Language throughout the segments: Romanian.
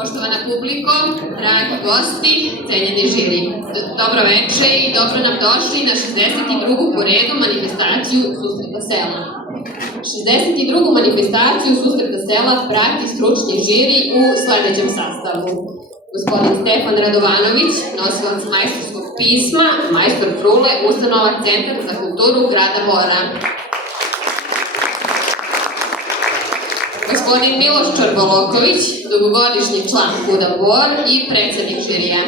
Poštovana publiko, dragi gosti, cenjeni žiri, dobro veče i dobro nam došli na 62. po redu manifestaciju Susreta sela. 62. manifestaciju Susreta sela prati stručni žiri u sledećem sastavu. Gospodin Stefan Radovanović, nosilac majstorskog pisma, majstor Frule, ustanova Centar za kulturu grada Bora. Gospodin Miloš Čarboloković, dugogodišnji član KUD-a Bor i predsednik žirija.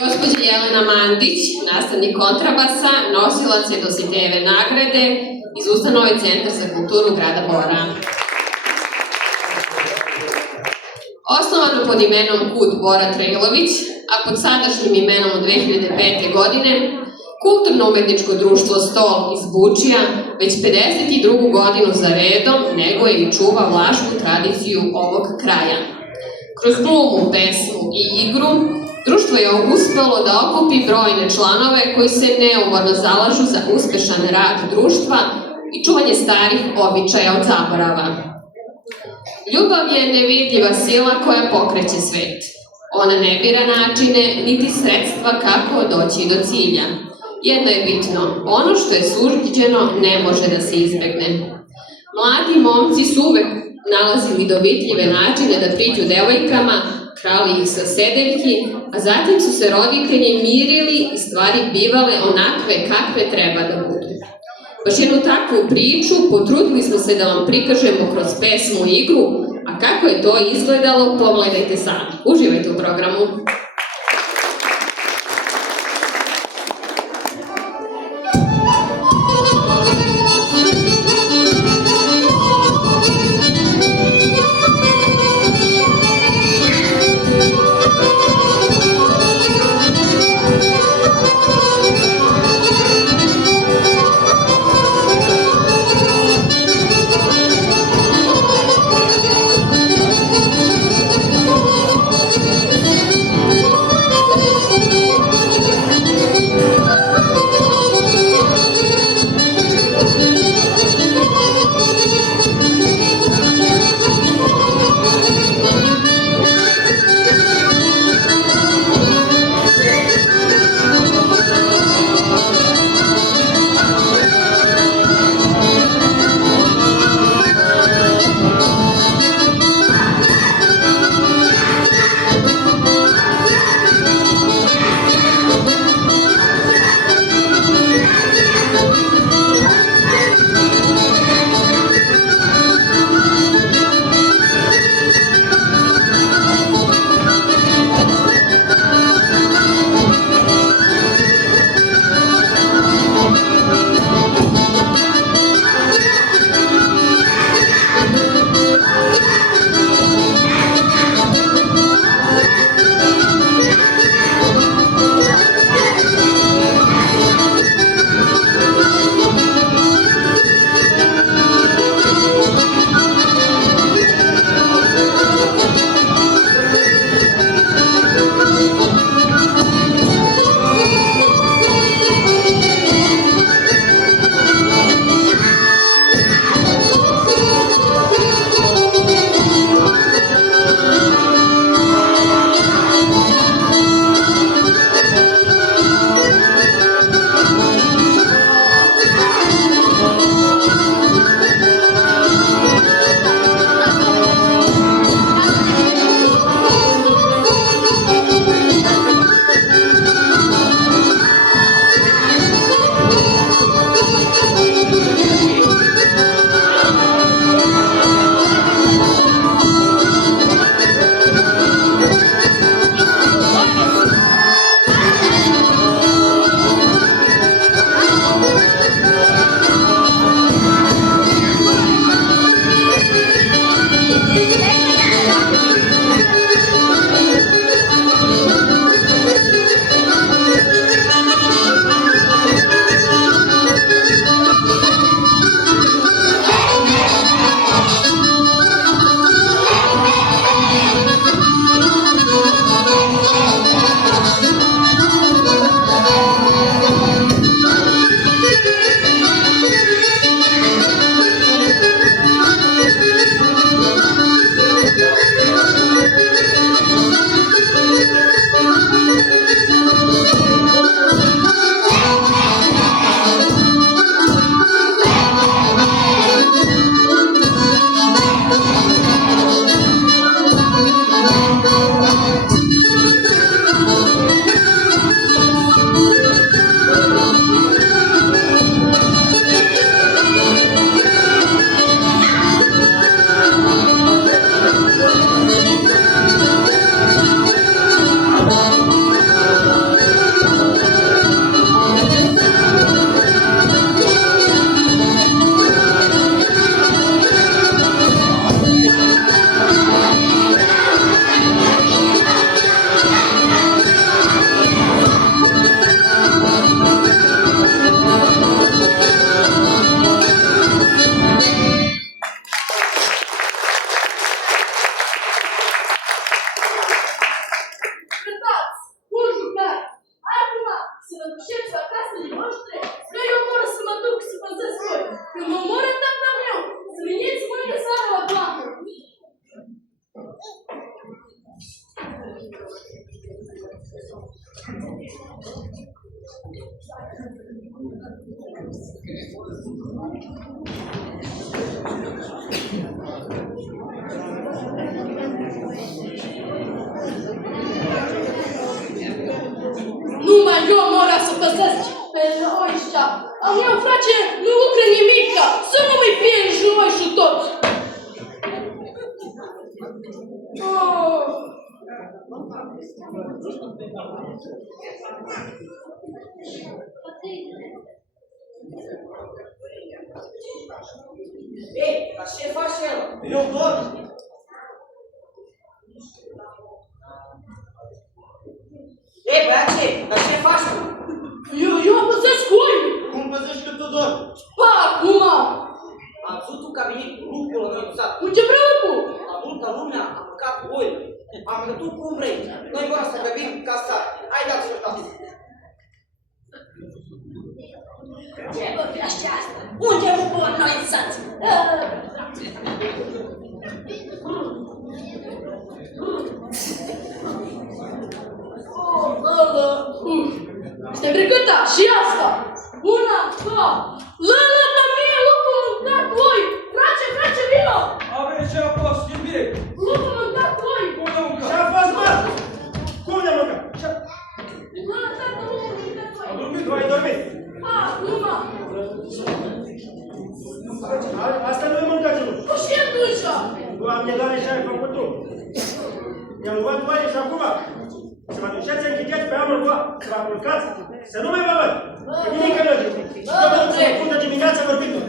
Gospođa Jelena Mandić, nastavnik kontrabasa, nosilac je Dositejeve nagrade iz ustanove Centar za kulturu grada Bora. Osnovano pod imenom KUD Bora Trejlović, a pod sadašnjim imenom od 2005. godine, Kulturno-umetničko društvo Stol iz Bučija već 52. godinu za redom neguje i čuva vlašku tradiciju ovog kraja. Kroz glumu, pesmu i igru, društvo je uspelo da okupi brojne članove koji se neumorno zalažu za uspešan rad društva i čuvanje starih običaja od zaborava. Ljubav je nevidljiva sila koja pokreće svet. Ona ne bira načine, niti sredstva kako doći do cilja. Jedno je bitno, ono što je suđeno ne može da se izbegne. Mladi momci su uvek nalazili dovitljive načine da priđu devojkama, krali ih sa sedeljki, a zatim su se roditelji mirili i stvari bivale onakve kakve treba da budu. Baš jednu takvu priču potrudili smo se da vam prikažemo kroz pesmu i igru, a kako je to izgledalo, pogledajte sami. Uživajte u programu. Numai eu mora să păzesc pe ăștia. Al meu frate nu lucră nimica, să nu mai fie joi și tot. Ei, dar ce faci el? Eu dorm. Ei, băiace, dar ce faci tu? Eu păzesc oi. Cum păzești că tu dormi? Pa, acum. Am văzut tu că a venit lupul în noi sat. Unde vreau lupul? La multă lumea am mâncat oi. Am gătut cum vrei. Noi vreau să găbim ca sat. Hai, dați-o tot. Ce vorbește asta? Unde lupul în noi sat? Este pregăta și asta! Una, două! Lălă, pe mine, lupul mâncat oi! Frate, vino! Aveți ce a fost, iubire? Lupul mâncat oi! Cum ne-a mâncat? Ce-a fost, mă? Cum ne-a mâncat? Lălă, tată, lupul mâncat A oi! dormit? Tu ai dormit? Acum! Asta nu e mâncat, nu. Nu și atunci! Doamne, Doamne, ce ai făcut tu? I-am luat oaie și acum să vă duceți să închideți pe amul cu să vă culcați, să nu mai vă văd. Că nimic nu merge. Că vă duc să vă pun de dimineața vorbitul.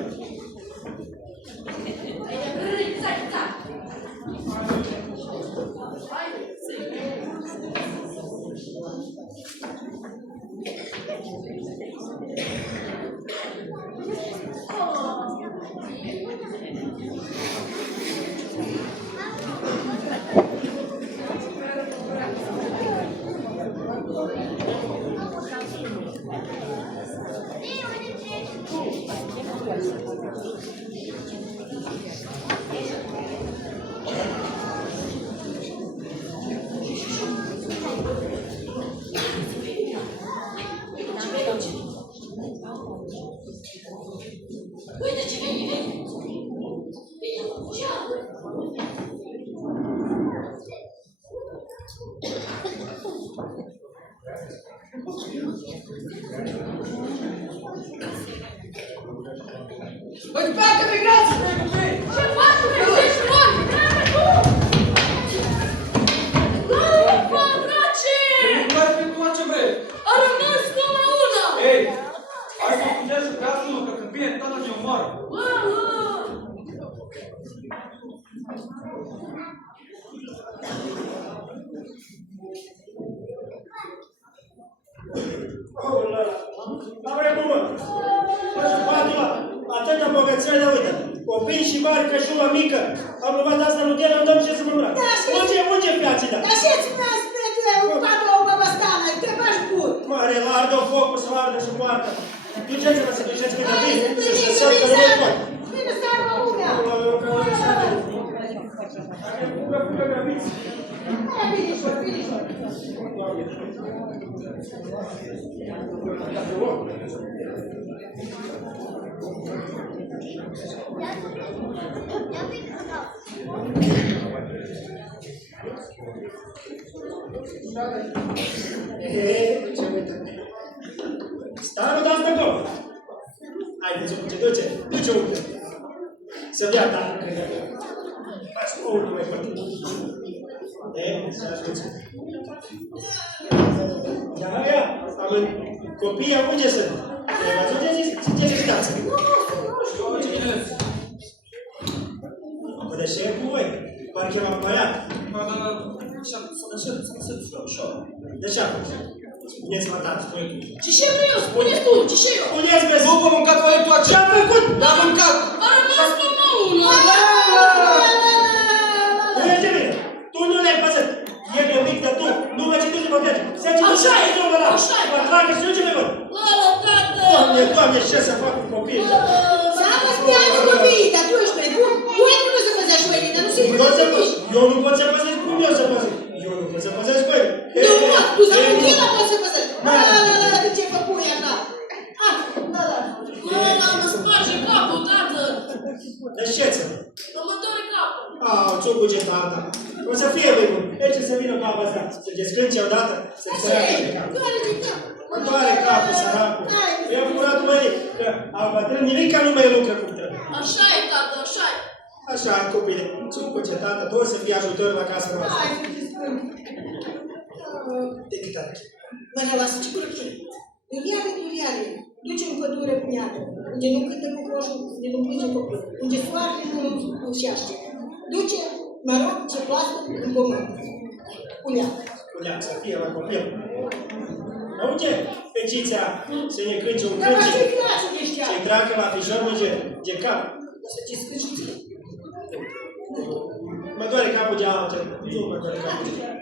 Uite ce vine! Păi, pleacă de grație, băi! Ce faci, ești bun? Lupă, brace! Nu mai spui ce vrei! A rămas numai una! Ei, hai să puteți pe asta, că când vine tata ne omoară! La vremea, mă! Mă, și patula, atâtea bogățele, uite, copii și mari, cășula mică, am luat asta în udelă, îmi dăm ce să mă mâna. Unde fiații, da? Dar ce-ți mai spune tu, un patru o băbăstană, te faci bun? Mare, la ardă focul, să ardă și moartă. Duceți-vă să duceți pe Hai să să duceți, știți că nu mai pot. vină seara lumea! Hai, vinișor! Starul de asta acolo. Haideți, duce unde. Să dea tată că e. Hai să mă urcă mai foarte. Să asculți. Ia, copiii unde sunt? I-ai văzut ce zistați? De ce cu voi? Parcă m-am băiat. De ce a fost? Spuneți-mă, tată, spune tu. Ce vrei eu? Spune-ți tu, ce eu? Spuneți, vezi! Nu v-a mâncat voi tu Ce-a făcut? N-a mâncat! A rămas numai una! Uite bine, tu nu le-ai păzit. El e mic de tu, nu mă citești după viață. Așa e, așa e. Mă tragă și nu ce mai văd. Lălă, tată! Doamne, ce să fac cu copiii? Seama spiane copiii, dar tu ești mai bun. Nu e trebuie să păzești mâine, dar nu se Eu nu pot să păzesc, cum eu să păzesc? Eu nu pot să păzesc, băi. Nu, mă, tu să nu chila poți să păzești. De ce făcut ea ta? Mama, mă sparge capul, tată! Deșeți-mă. Mă sub bugetata. O să fie mai bun. Deci să vină baba asta, să descânce odată, să se săracă de cap. Nu doare capul, săracul. I-am furat mării, că al bătrân nimic nu mai lucră cum trebuie. Așa e, tată, așa e. Așa, copile, sub bugetata, tot să fie ajutor la casa noastră. Hai să te spun. Decât atât. Mă nevastă, ce curăție? Duriare. Duce în pădure cu neată, unde nu cântă cocoșul, unde nu plânge copil, unde soarele nu șeaște. Duce, mă rog, ce plasă în pământ. Cu neată. Cu neată, să fie la copil. Auge, fecița, să ne cânce un Dar cântec. ce-i place de ăștia? Să-i tragă la picior de cap. Să te scârșiți. Mă doare capul de altă. Nu mă doare capul de altă.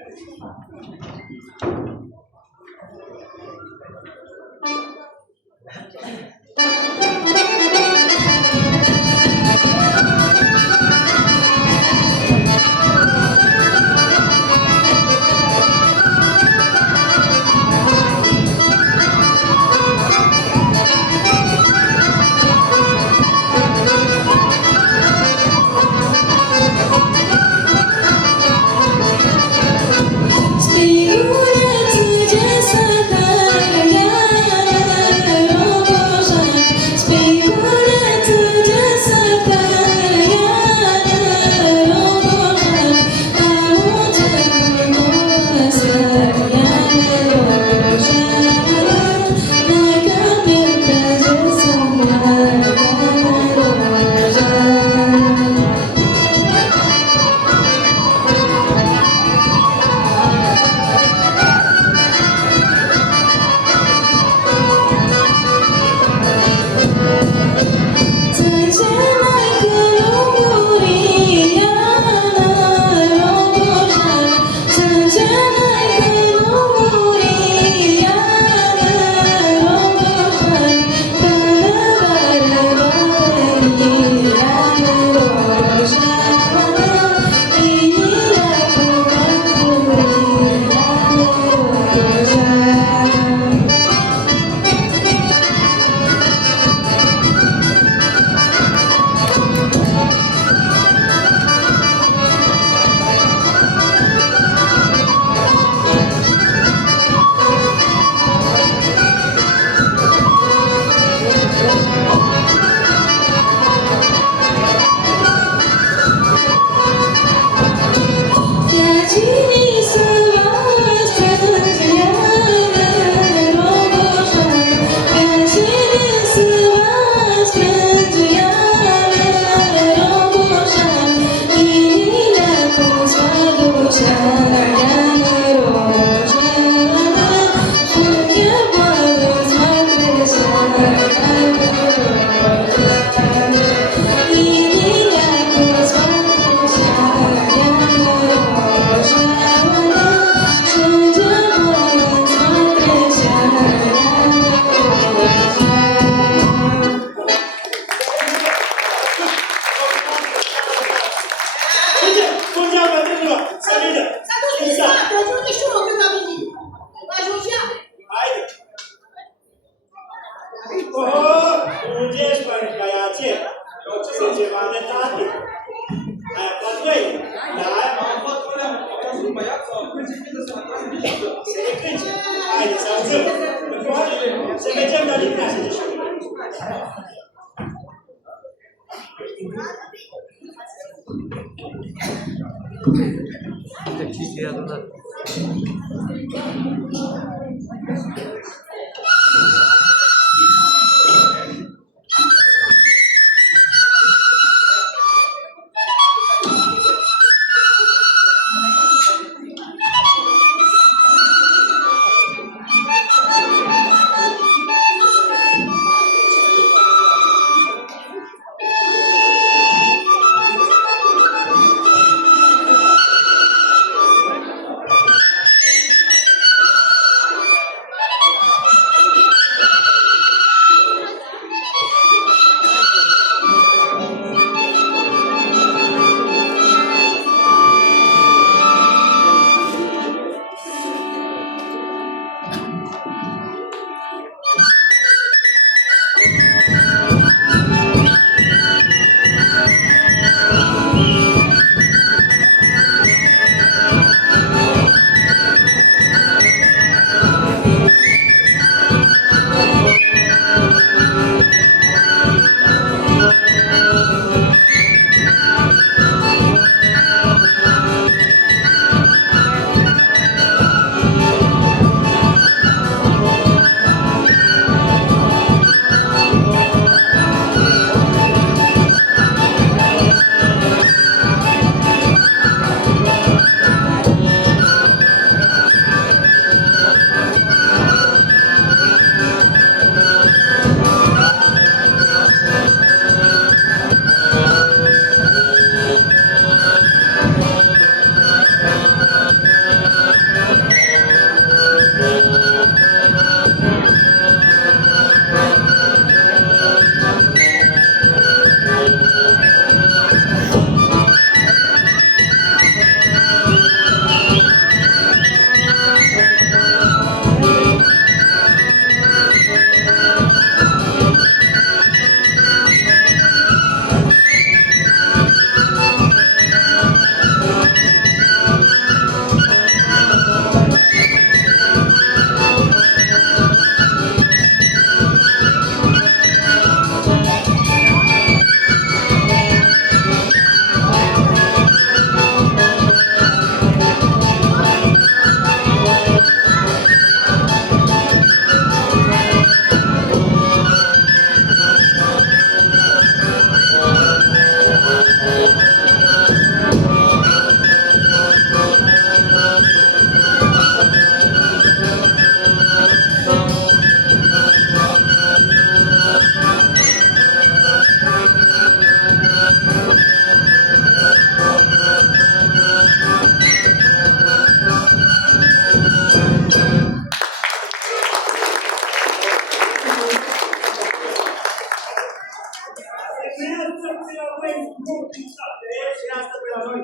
la noi,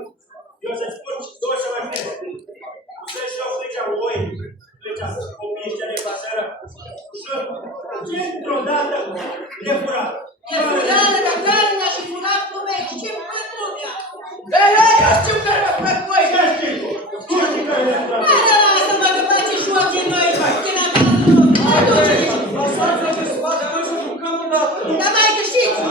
eu să-ți spun două să mai fie. Să și eu flegeau voi, flegeau copiii ăștia de paseară și dintr-o dată le fura. E furare, dar care mi-a și furat povești? Ce mai lumea? Ei, eu știu care mi-a furat voi! Ce știi tu? Tu știi care le-a furat? Hai, da, lasă-mă că face și eu din noi, din acasă nostru. Hai, duce-i! Lăsați-o pe spate, noi să jucăm odată. Dar mai câștiți!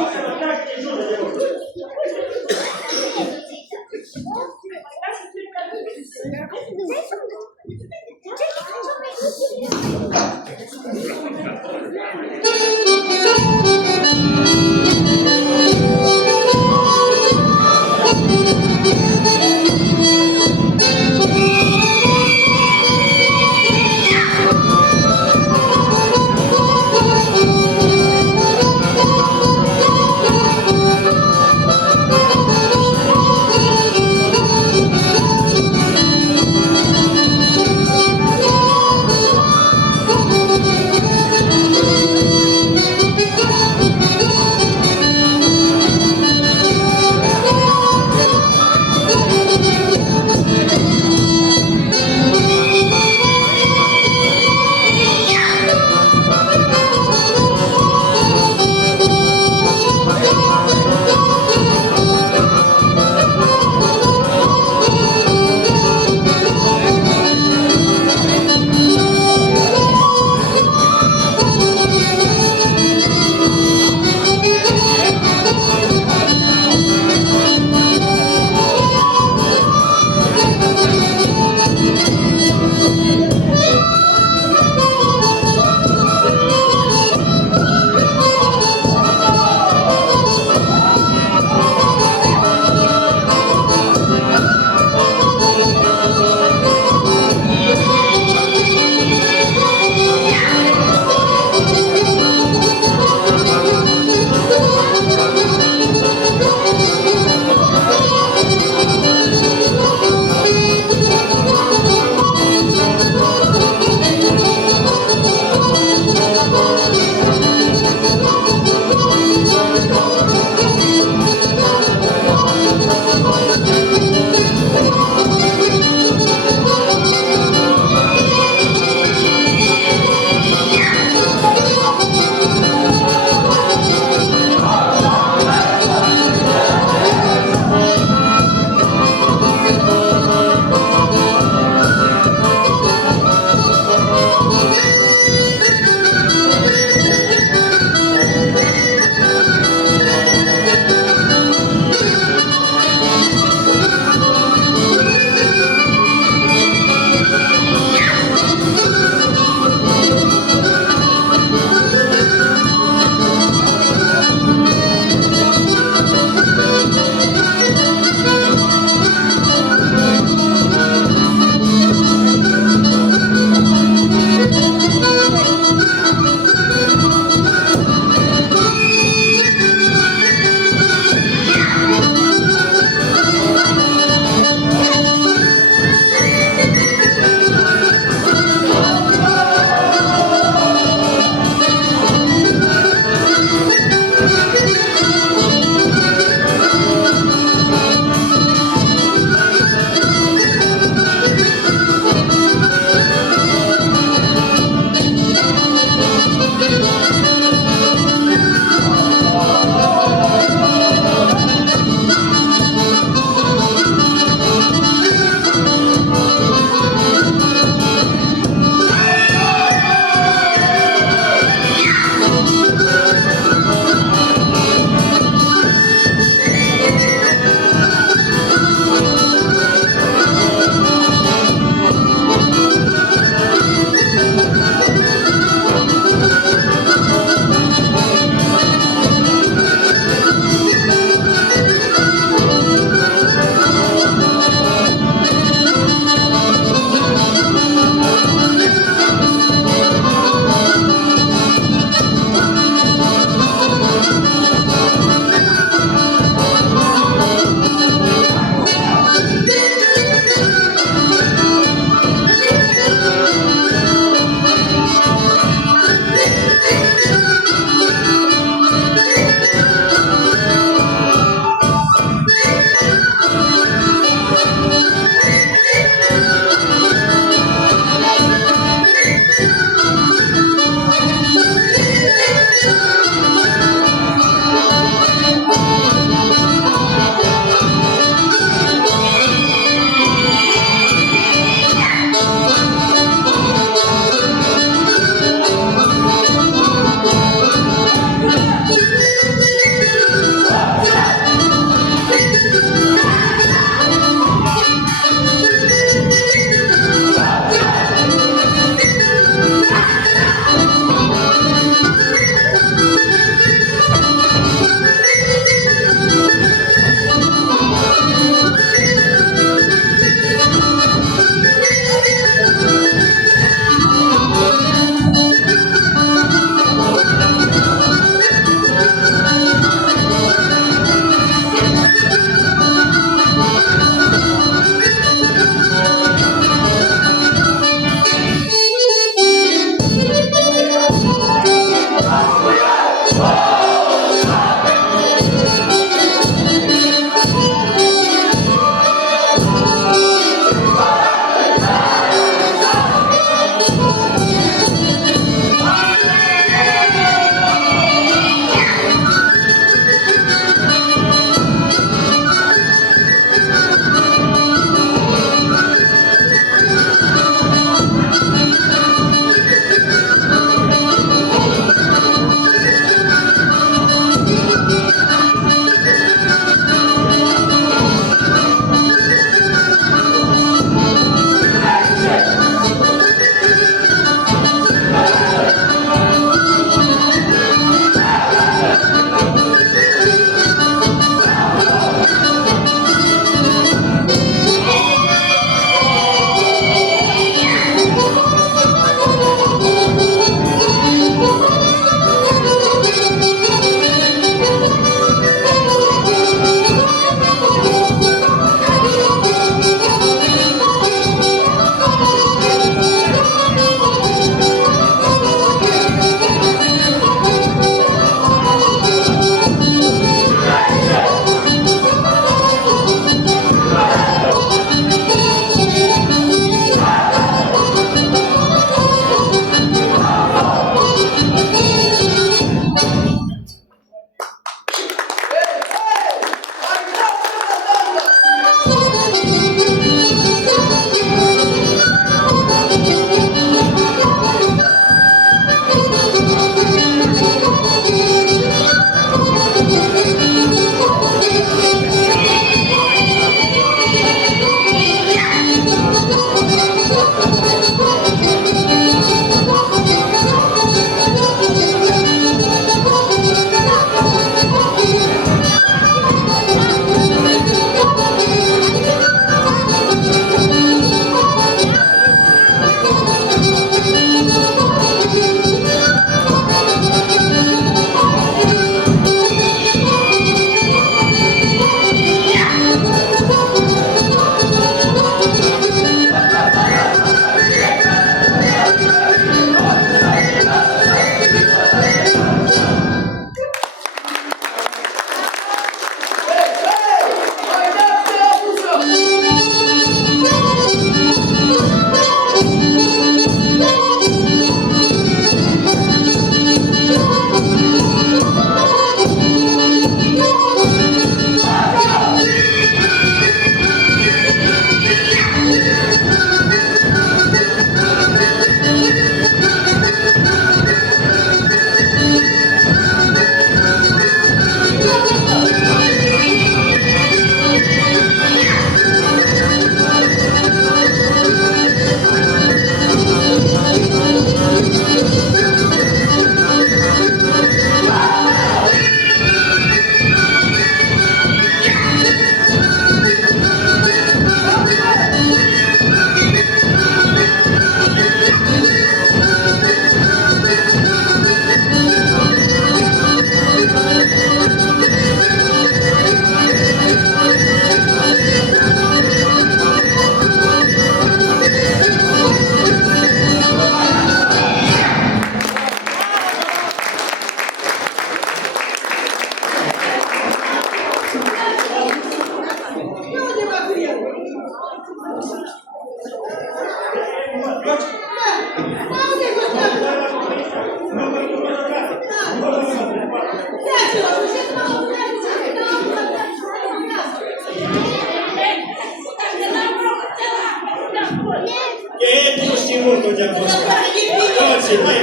de Dar acolo. a venit bine. Toți, mai.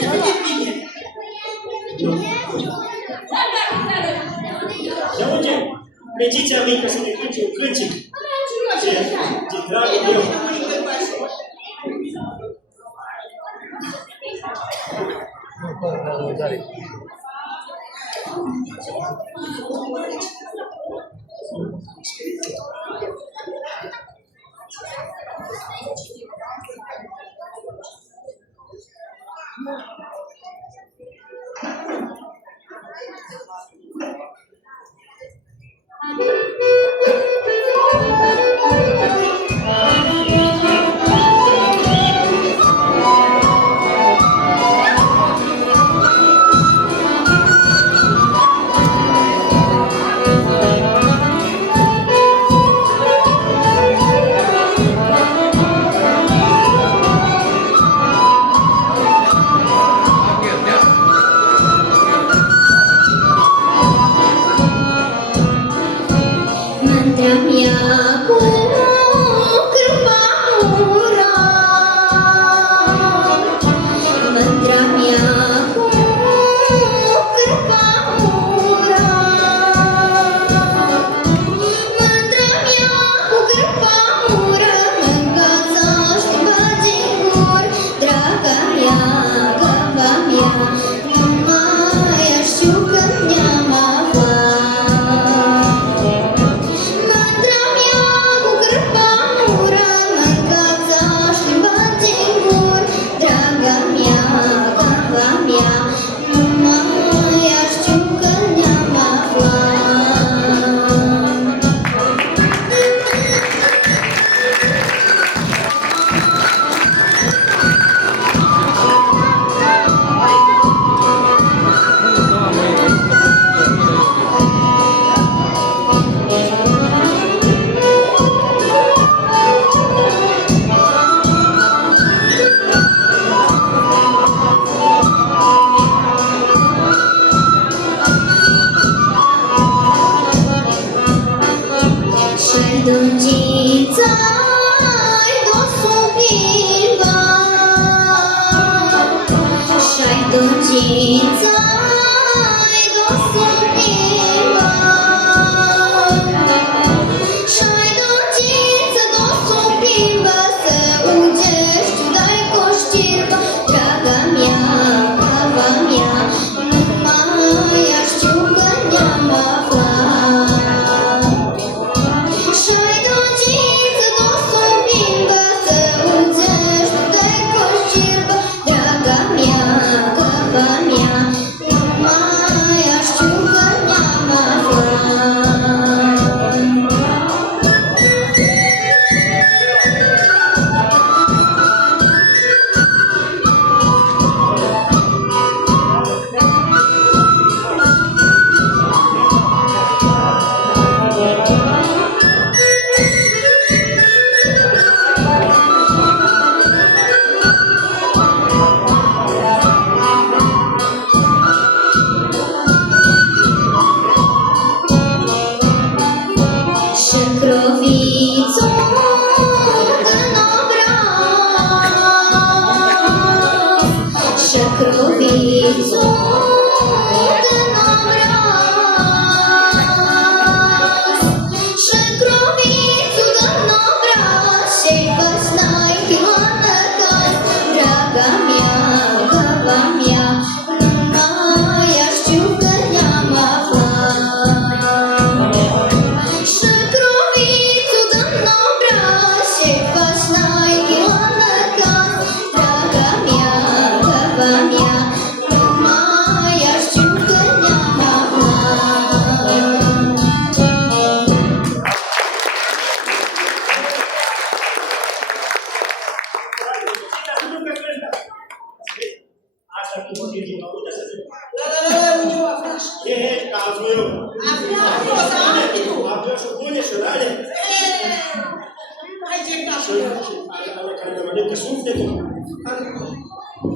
I-a venit bine. Și auge, regiția mică să ne cânce un câncic. De dragul meu.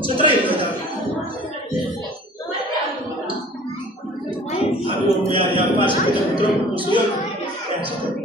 Să trăim, da. Acum nu ia pași până cu tronc, cu suion. Ia să trăim.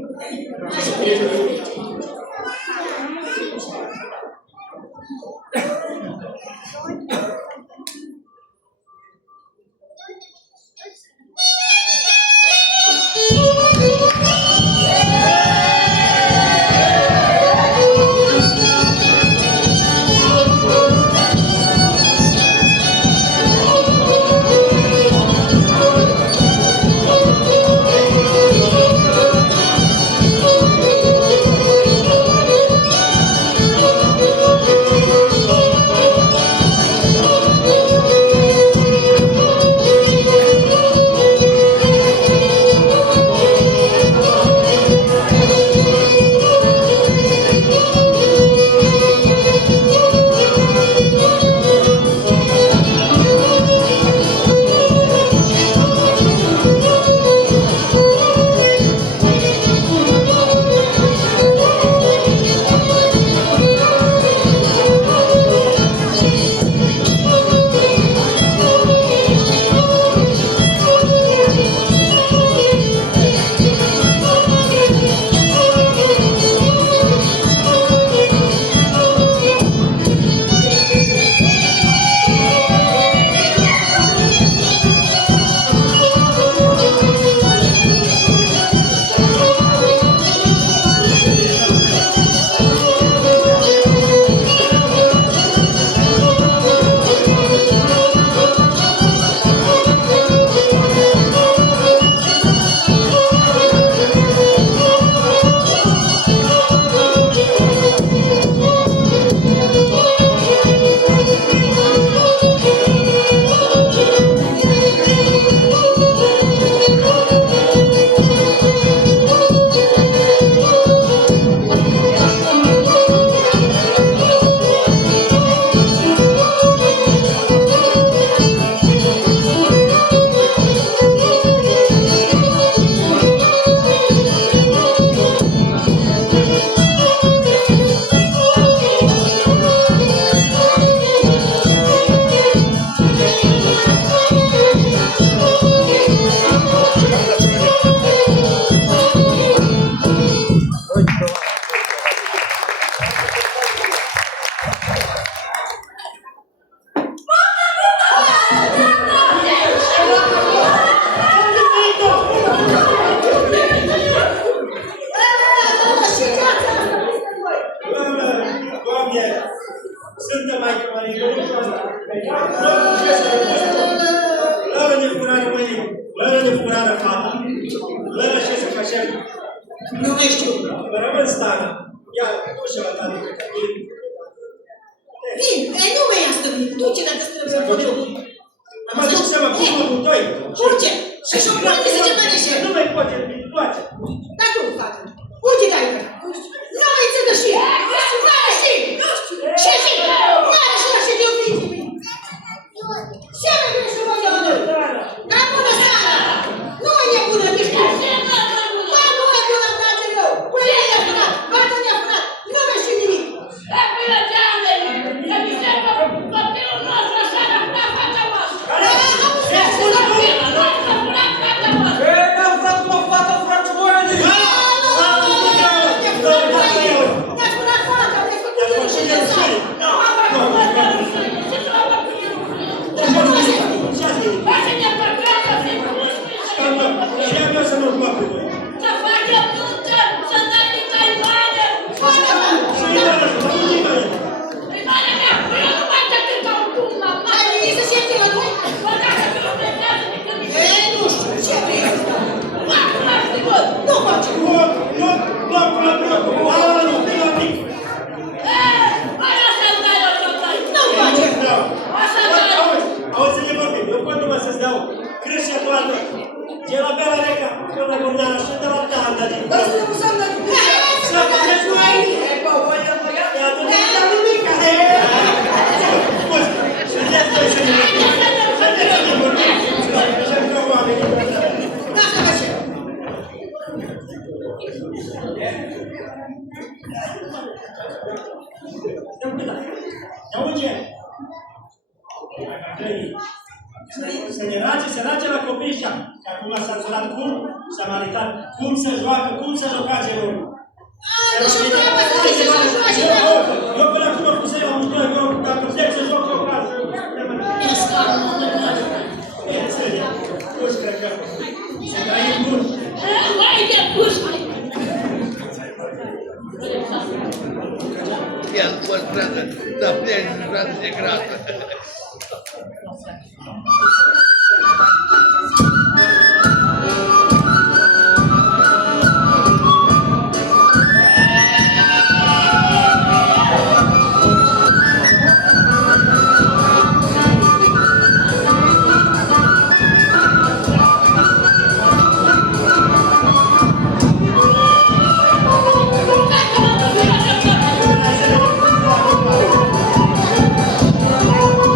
Giulio. Rămân stare. Ia, duce la tare, că Vin, nu mai asta vin. Duce dacă îți trebuie să faci. mă duc să mă pun cu doi. Urce! Și și-o plăte să ce mănește. Nu mai poate, toate. Dar tu, fată. Uite, dai că. Nu mai țină și. Mare și. Și și. Mare și la și de obiți. Ce mai vrei să mă iau noi? Dar bună seara! Nu mai e bună, nici tu. Ba, nu mai bună, fratele meu. Păi e neapărat. Bată neapărat. Nu mai știu nimic. Ei, n-am vrut cu o fată, frați voianii! Ne-a furat fata, ne-a făcut și de sal. Și să nu fac cu voi. Ai venit să știi la noi? Ei, nu știu, ce vrei să stau? Nu face. Nu face. Auzi să ne vorbim, eu pot numai să-ți dau creșe toată. Ce la bea la reca, eu la Gordeana și de la Tanda din Bă, să nu să-mi dă cu să faceți cu ei. Lasă mă ce. Să ne rage la copii ăștia, că acum s-a înțelat cum s-a maritat, cum se joacă, cum se joacă genul. Deci o treabă să zice să joace, da? Eu până acum am pus eu un eu dacă vrei să joc eu casă. E, înțelege, puși, cred că se trăim bun. El păstrează, dar pleci de grasă. Thank you.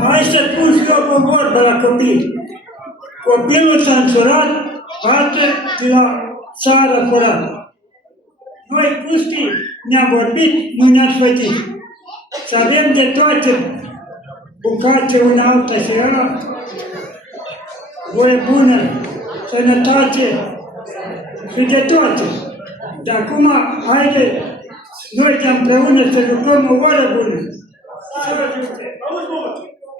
Hai să pun și eu o vorbă la copii. Copilul s-a însurat, poate de la țară curată. Noi, pustii, ne-am vorbit, nu ne-am sfătit. Să avem de toate bucate una alta și ea, voie bună, sănătate și de toate. De acum, haide, noi de împreună să jucăm o oră bună. Să vă ajute. Auzi, mă,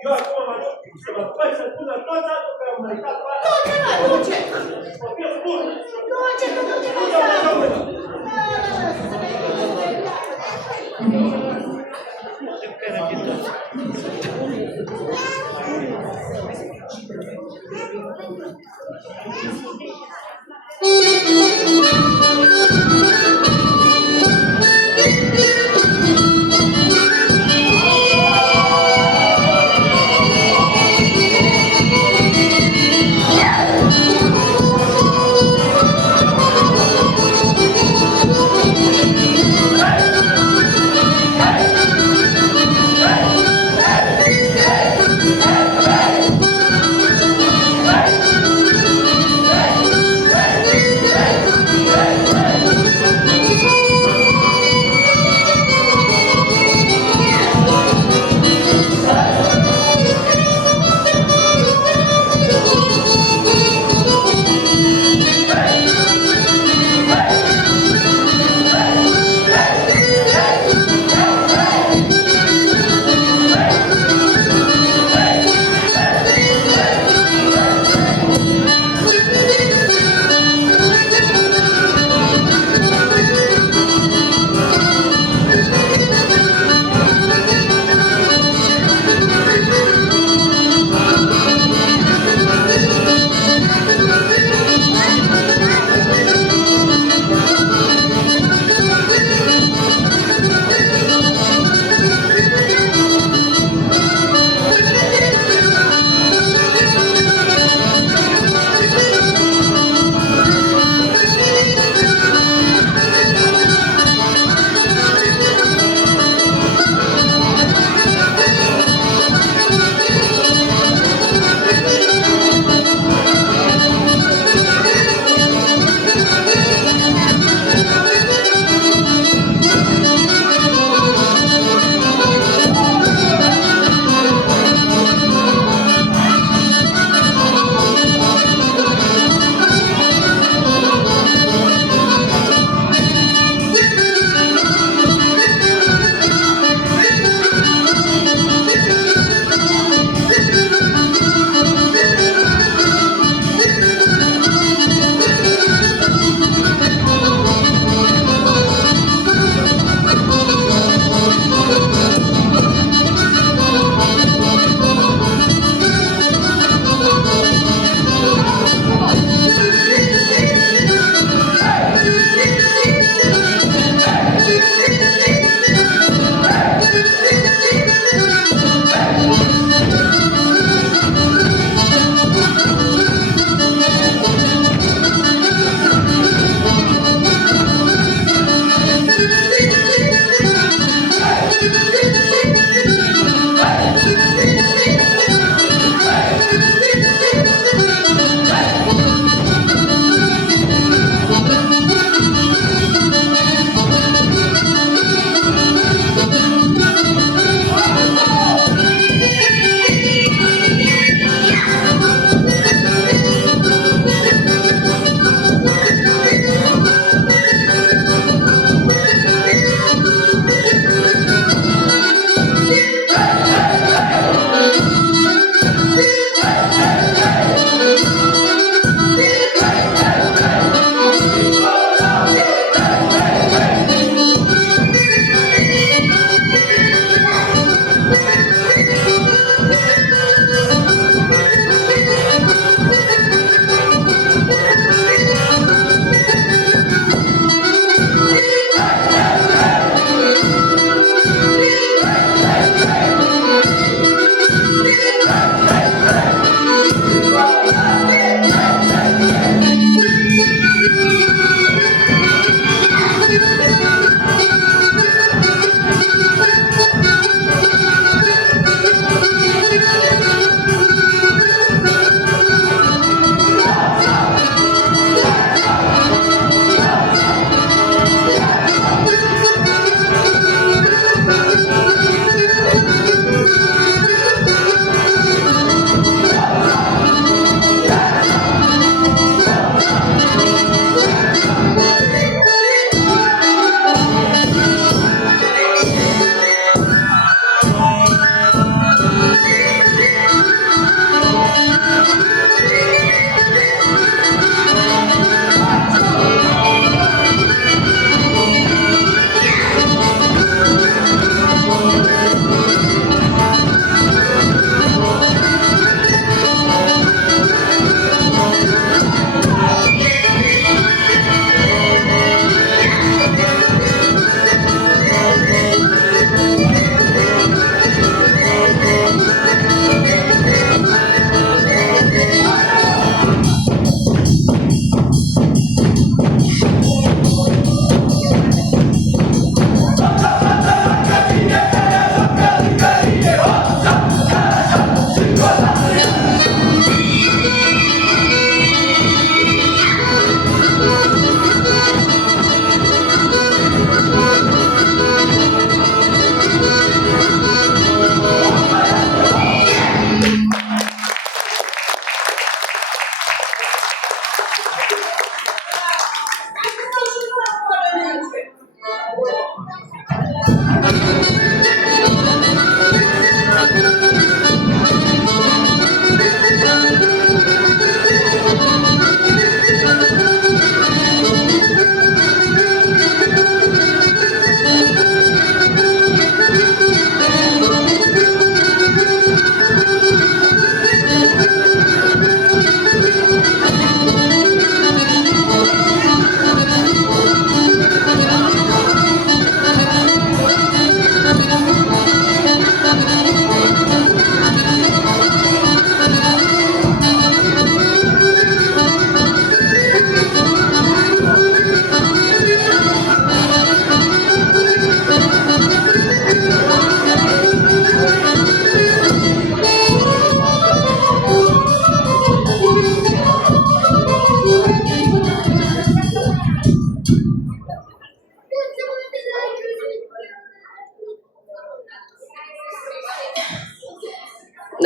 eu acum mă duc să vă fac să spună tot datul că am meritat bani. Duce! Copil bun! Duce, că nu te mai Hey!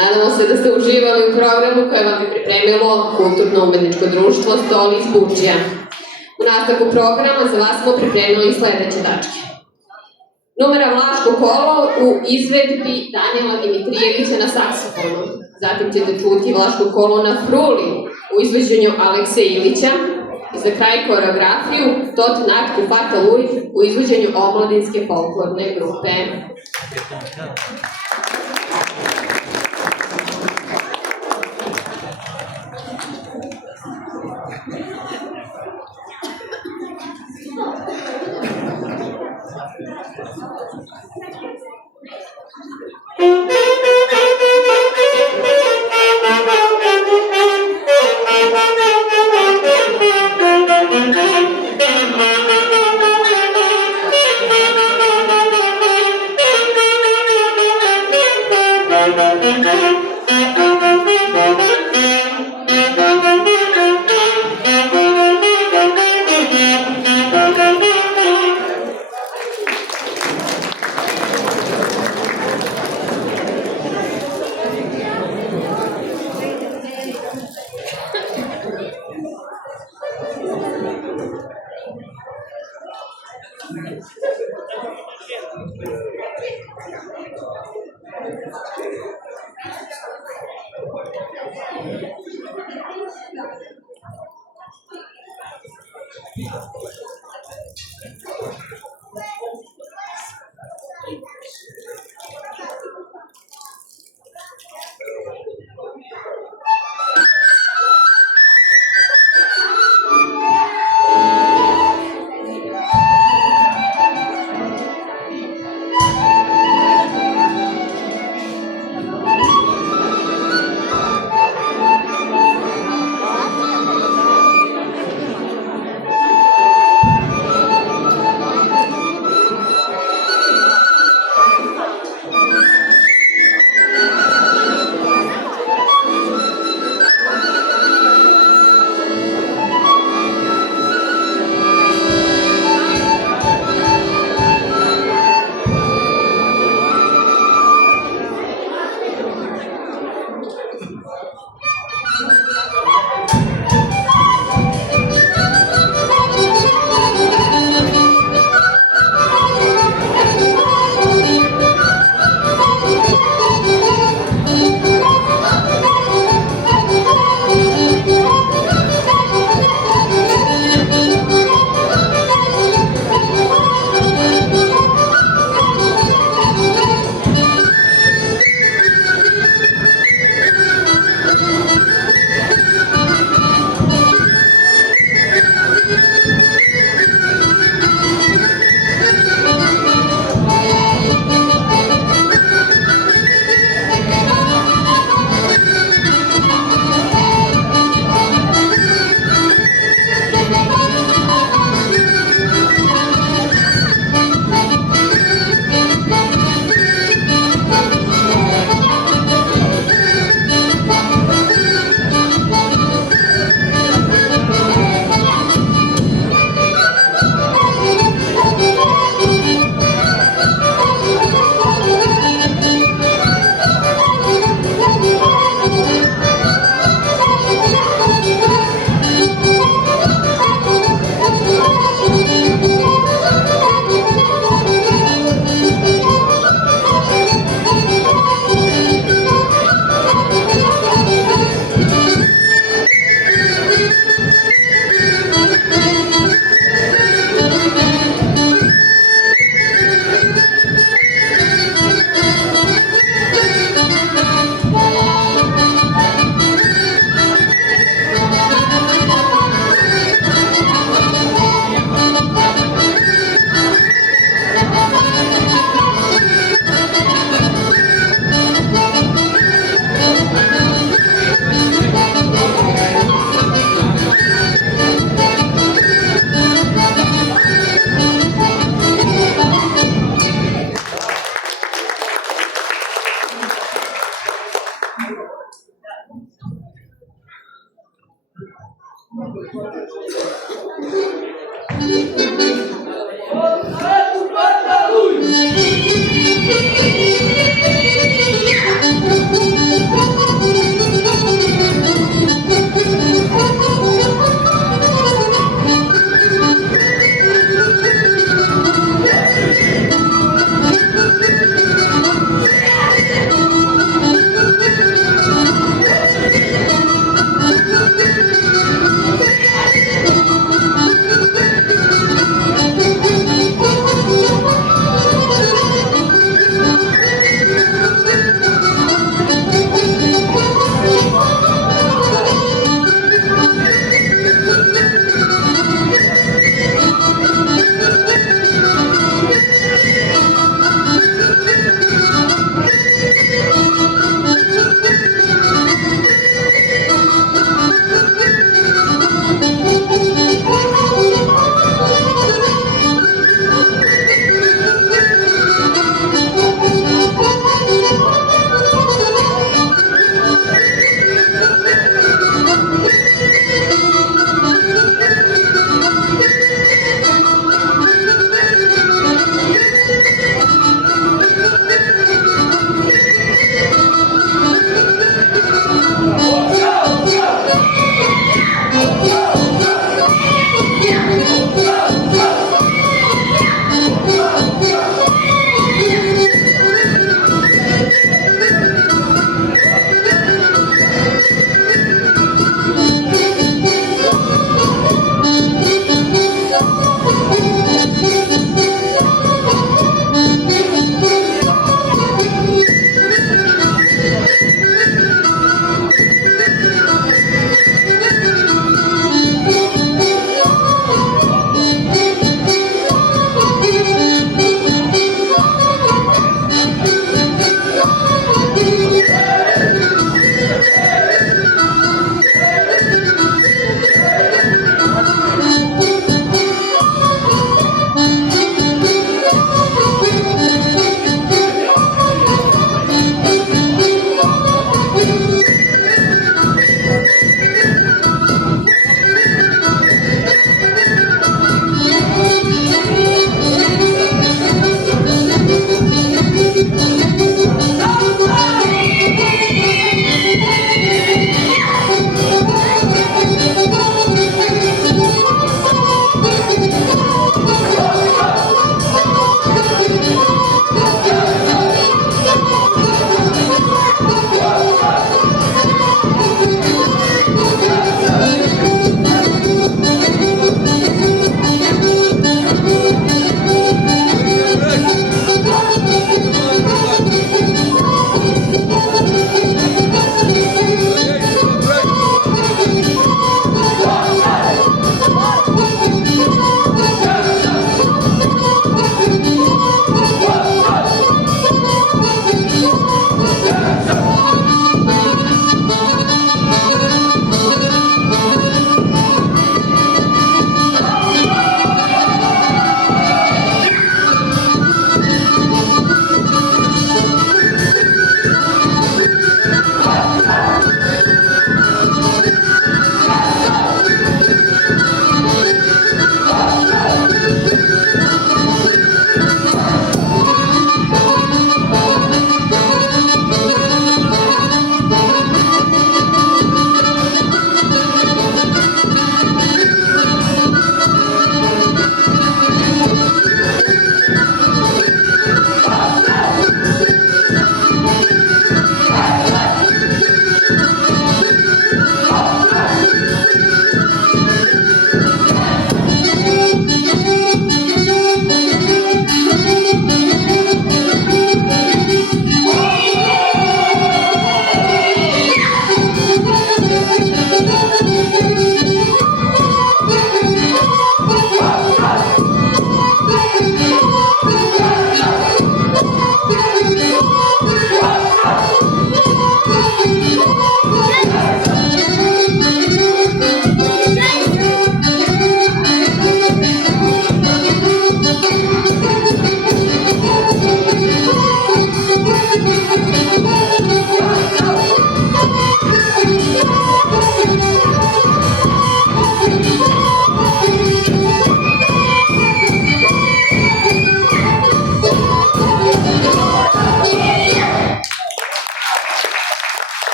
Nadamo se da ste uživali u programu koje vam je pripremilo Kulturno-umetničko društvo Stol iz Bučija. U nastavku programa za vas smo pripremili sledeće tačke. Numera Vlaško kolo u izvedbi Danila Dimitrijevića na saksofonu. Zatim ćete čuti Vlaško kolo na fruli u izvođenju Alekse Ilića. I za kraj koreografiju Tot Nakt u Fataluj u izvođenju omladinske folklorne grupe.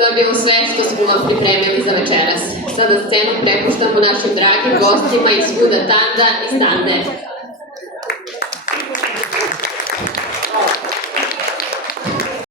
To je bilo sve što smo vam pripremili za večeras. Sada scenu prepuštamo našim dragim gostima iz Huda Tanda i Stande.